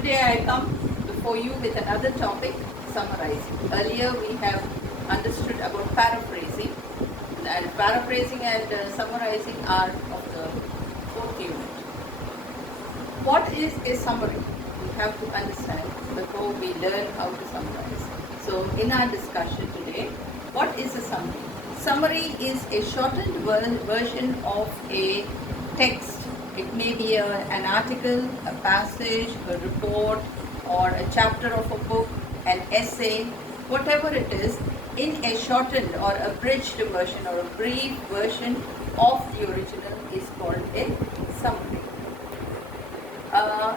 Today I come before you with another topic, summarizing. Earlier we have understood about paraphrasing, and paraphrasing and summarizing are of the fourth unit. What is a summary? We have to understand before we learn how to summarize. So in our discussion today, what is a summary? Summary is a shortened version of a text. It may be an article, a passage, a report, or a chapter of a book, an essay, whatever it is, in a shortened or abridged version or a brief version of the original is called a summary.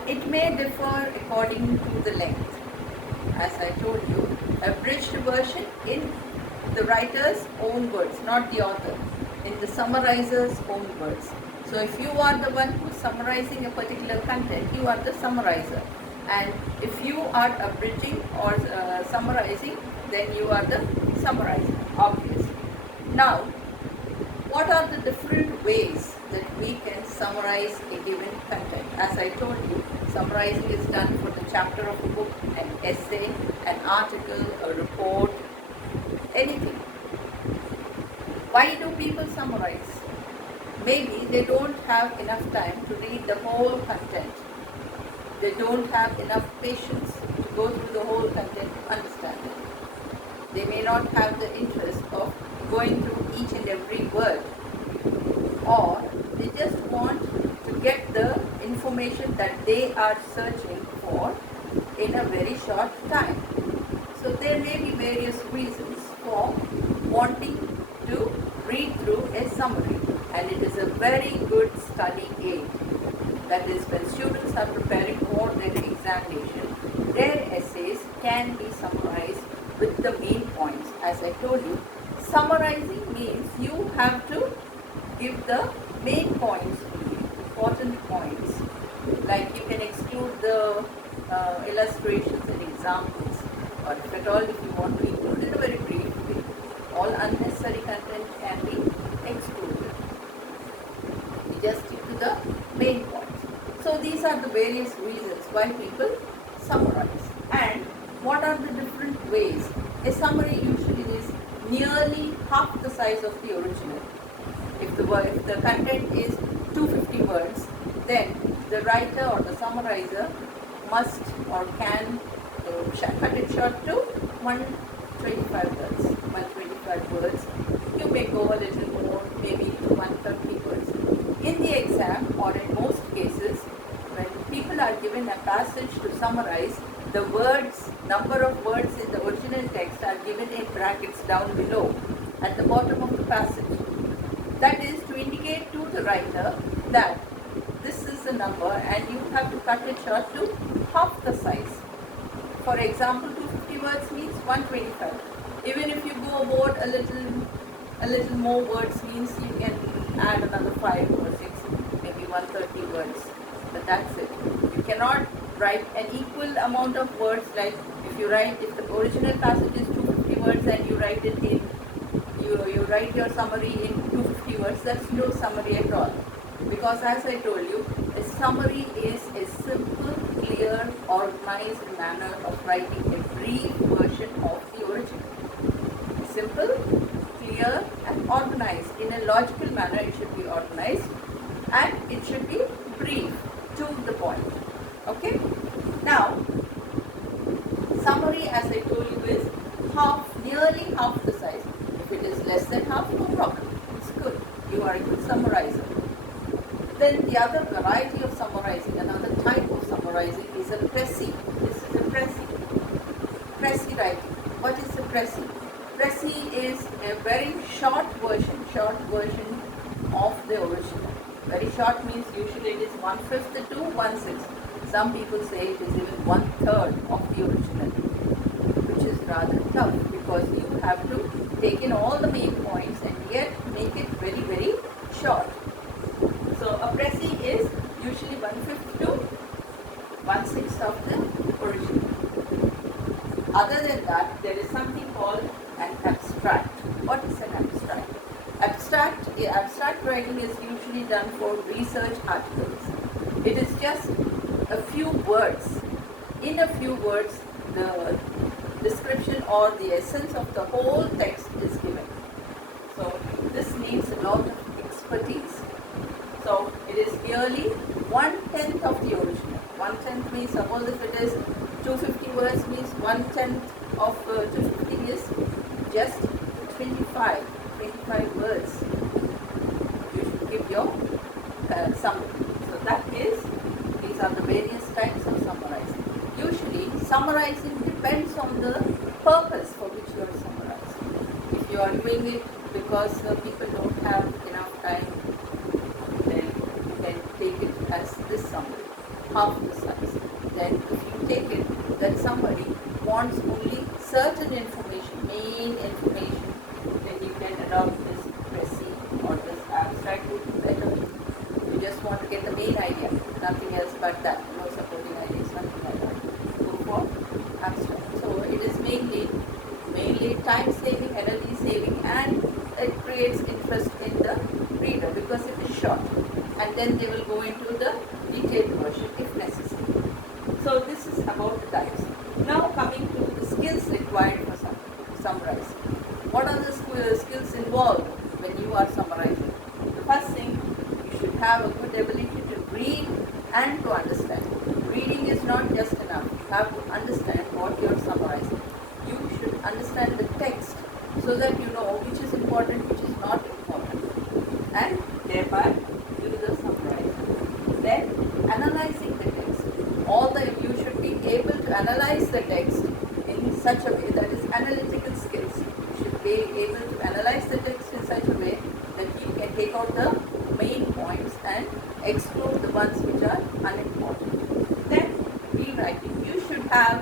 It may differ according to the length. As I told you, abridged version in the writer's own words, not the author, in the summarizer's own words. So if you are the one who is summarizing a particular content, you are the summarizer. And if you are abridging or summarizing, then you are the summarizer, obviously. Now, what are the different ways that we can summarize a given content? As I told you, summarizing is done for the chapter of a book, an essay, an article, a report, anything. Why do people summarize? Maybe they don't have enough time to read the whole content. They don't have enough patience to go through the whole content to understand it. They may not have the interest of going through each and every word, or they just want to get the information that they are searching for in a very short time. So there may be various reasons for wanting to read through a summary, and it is a very good study aid. That is, when students are preparing for their examination, their essays can be summarized with the main points. As I told you, summarizing means you have to give the main points, important points. Like you can exclude the illustrations and examples, or if at all, if you want to include in a very brief way, all unnecessary content can be excluded. We just stick to the main points. So these are the various reasons why people summarize. And what are the different ways? A summary usually is nearly half the size of the original. If the content is 250 words, then the writer or the summarizer must or can cut it short to 125 words. 125 words. You may go a little more, maybe to 130 words. In the exam, or in most cases, when people are given a passage to summarize, the words, number of words in the original text are given in brackets down below at the bottom of the passage. That is to indicate to the writer that this is the number and you have to cut it short to half the size. For example, 250 words means 125. Even if you go aboard a little more words means you can add another 5 or 6, maybe 130 words. But that's it. You cannot write an equal amount of words. Like if the original passage is 250 words and you write it in, you write your summary in 250 words, that's no summary at all. Because as I told you, a summary is a simple, clear, organized manner of writing a brief version of the original. Simple, clear and organized. In a logical manner it should be organized, and it should be brief, to the point. Okay? Now, summary, as I told you, is nearly half the size. If it is less than half, no problem. It's good. You are a good summarizer. Then the other variety of summarizing, another type of summarizing is a précis. This is a précis. Précis writing. What is a précis? Précis is a very short version of the original. Very short means usually it is 1/5 to 1/6. Some people say it is even 1/3 of the original, which is rather tough because you have to take in all the main points and yet make it very, very short. So a précis is usually 1/5 to 1/6 of the original. Other than that, there is something called an abstract. What is an abstract? Abstract writing is usually done for research articles. It is just a few words in a few words the description or the essence of the whole text is given. So this needs a lot of expertise. So it is nearly 1/10 of the original. 1/10 means, suppose if it is 250 words, means 1/10 of 250 is just 25 words. You should give your summary. So these are the various types of summarizing. Usually summarizing depends on the purpose for which you are summarizing. If you are doing it because people don't have enough time, then you can take it as this summary, half the size. Then if you take it that somebody wants only certain information, main information, then you can adopt this précis or this abstract would be better. You just want to get the main idea, nothing else but that, no supporting ideas, nothing like that. Go for abstract. So it is mainly time saving, energy saving, and it creates interest in the reader because it is short, and then they will go into the detailed version if necessary. So this is about the types. Now coming to the skills required for summarizing. What are the skills involved when you are summarizing? The first thing, you should have a good ability to read and to understand. Reading is not just enough. You have to understand what you are summarizing. You should understand the text so that you know which is important, which is not important, and thereby do the summarizing. Then analyzing the text. You should be able to analyze the text in such a way, that is analytical skills. You should be able to analyze the text in such a way that you can take out the main points and exclude the ones which are unimportant. Then rewriting. You should have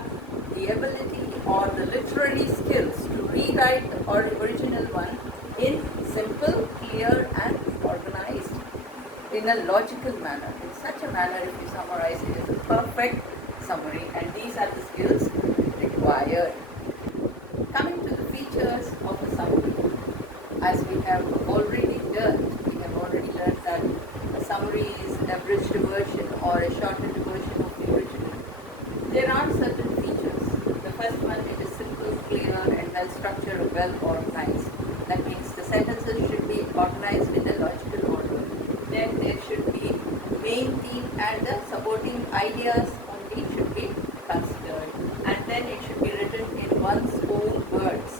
the ability or the literary skills to rewrite the original one in simple, clear and organized in a logical manner. In such a manner, if you summarize, it is a perfect summary, and these are the skills required. Coming to the features of a summary, as we have already learned that a summary is an abridged version or a shortened version of the original. There are certain features. The first one, it is simple, clear and well structured, well organized. That means the sentences should be organized in a logical order. Then there should be main theme and the supporting ideas only should be considered. And then it should be written in one's own words.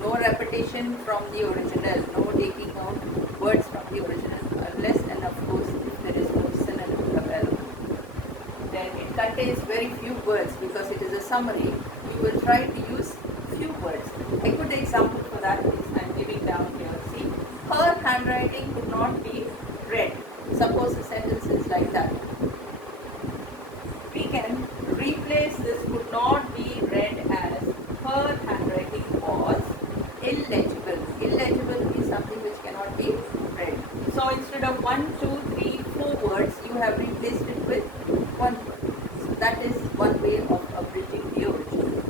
No repetition from the original, no taking out words from the original, unless and of course if there is no synonym available. Then it contains very few words because it is a summary. You will try to use few words. A good example for that is I am giving down here. See, her handwriting could not be read. Suppose the sentence is like that. We can replace this could not be read as her handwriting was illegible. Illegible means something which cannot be read. So instead of 1, 2, 3, 4 words, you have replaced it with 1 word. So that is one way of abridging the original.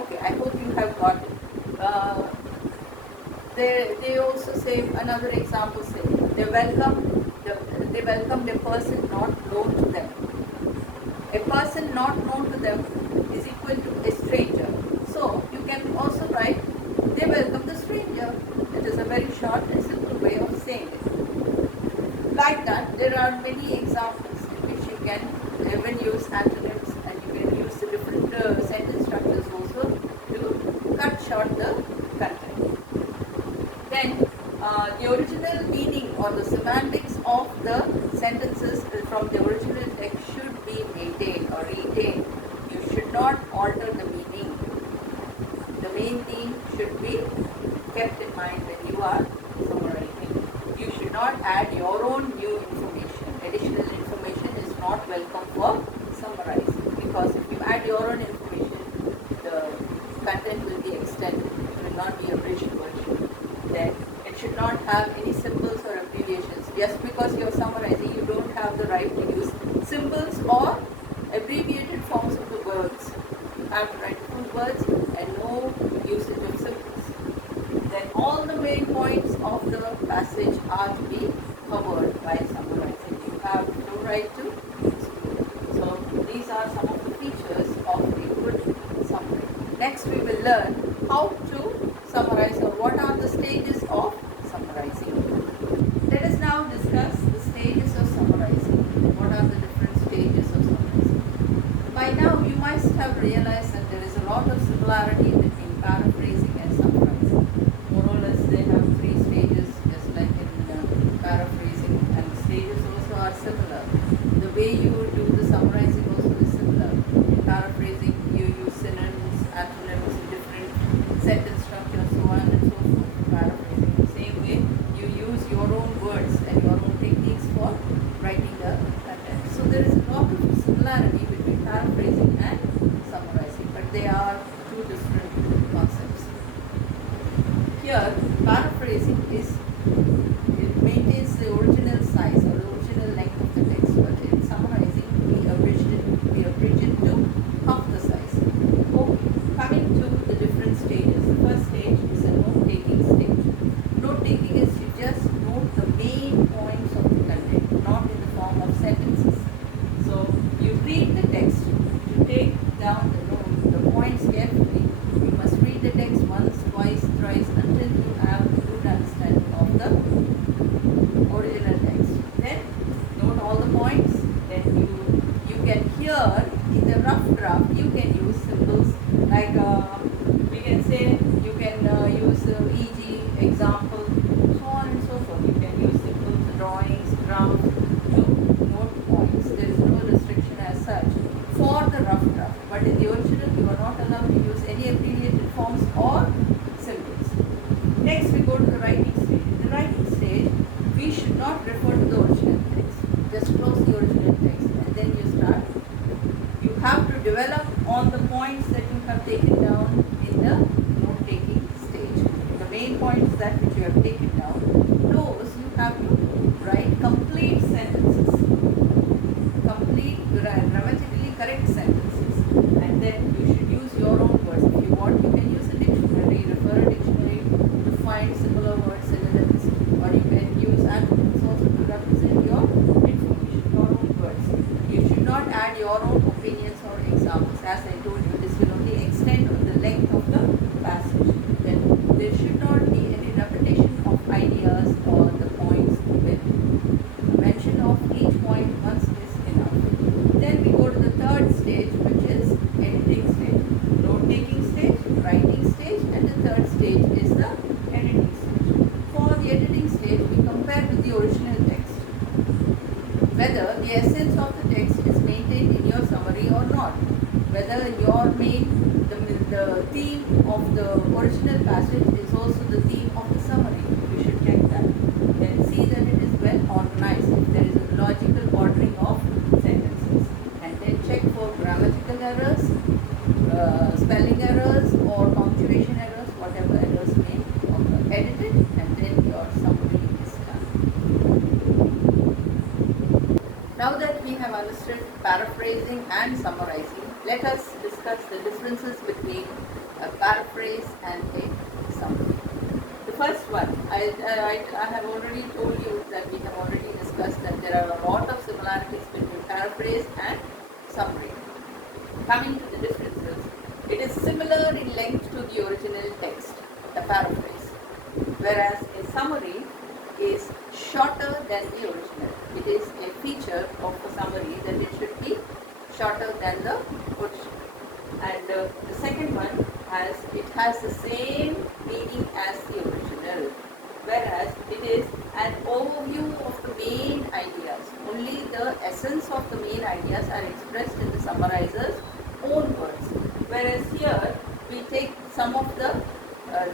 Okay, I hope you have got it. They also say, another example say, they welcomed a person not known to them. A person not known to them is equal to a stranger. So you can also write, they welcome the stranger. It is a very short and simple way of saying it. Like that, there are many examples in which you can even use antonyms, and you can use the different sentence structures also to cut short the content. Then the original meaning or the semantics of the sentences from the original text should be maintained or retained. You should not alter the meaning. The main theme should be kept in mind when you are summarizing. You should not add your own new information. Additional information is not welcome for summarizing, because if you add your own information, the content will be extended. It will not be a bridged version. Then it should not have any symbols or abbreviations. Just because you are summarizing, you don't have the right to use symbols or abbreviated forms of the words. You have to write full words and no usage of symbols. Then all the main points of the passage are to be covered while summarizing. You have no right to exclude. So these are some of the features of next we will learn how to summarize, or what are the stages of summarizing. Let us now discuss the stages of summarizing. What are the different stages of summarizing? By now you must have realized that there is a lot of similarity between paraphrasing and summarizing. More or less they have three stages, just like in paraphrasing, and the stages also are similar. The way you do the summarizing also is similar. In paraphrasing you use synonyms, antonyms, different sentence structure, so on and so forth. Paraphrasing, the same way you use your own words and your own techniques for writing the content. So there is a lot of similarity between paraphrasing and summarizing, but they are two different concepts. Here, paraphrasing it maintains the original size or the original length of the text, but in summarizing we abridge it to half the size. Okay, coming to the different stages. The first stage is a note-taking stage. Note-taking is you just note the main points of the content, not in the form of sentences. So you read the text. To take down the points carefully, you must read the text once, twice, thrice until you have a good understanding of the original text. Then note all the points. Then you can hear in the rough draft you can use symbols like we can say you can use e.g. example, so on and so forth. You can use symbols, drawings, graphs to note points. There is no restriction as such for the rough draft, but in the original you are not allowed to use any abbreviated forms or symbols. Next we go to the writing stage. In the writing stage we should not refer to the original text. Just close the original text and then you start. You have to develop on the points that you have taken down in the note-taking stage. The main points that which you have taken down, those you have to write complete sentences, complete grammatically correct sentences, and then you should use your own words. If you want, you can use a dictionary, refer a dictionary to find similar words, synonyms, or you can use antonyms also to represent your information, your own words. You should not add your own opinions or examples. As I told you, this will only extend on the length of the passage. Then there should not be any repetition of ideas or the points with mention of each point once is enough. Then we go to the third stage, which is editing stage. Note-taking stage, writing stage, and the third stage is the editing stage. For the editing stage, we compare with the original text whether the essence of the text is maintained in your summary or not, whether the theme of the original passage is also the theme of the summary. You should check that. Then see that it is well organized, if there is a logical ordering of sentences, and then check for grammatical errors, spelling errors or punctuation errors, whatever errors may occur. Edit it and then your summary is done. Now that we have understood paraphrasing and summarizing, let us discuss the differences between a paraphrase and a summary. The first one, I have already told you that we have already discussed that there are a lot of similarities between paraphrase and summary. Coming to the differences, it is similar in length to the original text, the paraphrase, whereas a summary is shorter than the original. It is a feature of a summary that it should be shorter than the original. And the second one has the same meaning as the original, whereas it is an overview of the main ideas. Only the essence of the main ideas are expressed in the summarizer's own words, whereas here we take some of the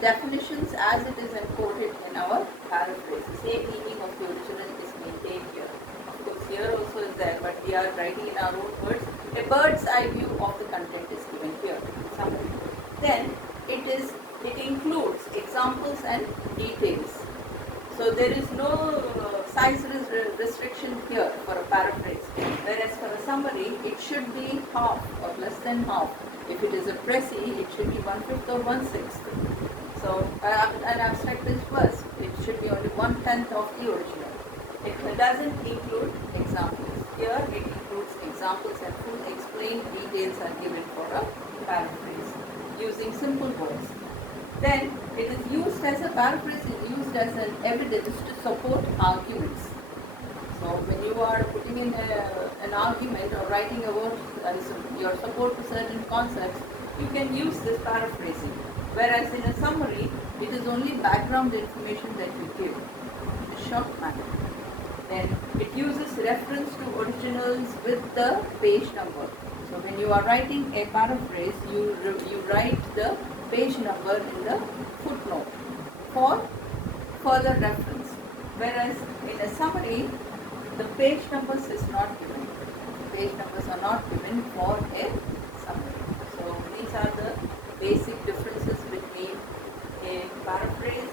definitions as it is encoded in our paraphrase. The same meaning of the original is maintained here. Of course, here also is there, but we are writing in our own words. A bird's eye view of the content is given here. Summary. Then it includes examples and details. So there is no size restriction here for a paraphrase, whereas for a summary it should be half or less than half. If it is a précis, it should be 1/5 or 1/6. So an abstract is worse. It should be only 1/10 of the original. It doesn't include examples. Here it includes examples and full explained details are given for a paraphrase. using simple words. Then it is used as a paraphrase is used as an evidence to support arguments. So when you are putting in an argument or writing a word and your support to certain concepts, you can use this paraphrasing. Whereas in a summary, it is only background information that you give in a short manner. Then it uses reference to originals with the page number. So when you are writing a paraphrase, you write the page number in the footnote for further reference. Whereas in a summary, the page numbers is not given. Page numbers are not given for a summary. So these are the basic differences between a paraphrase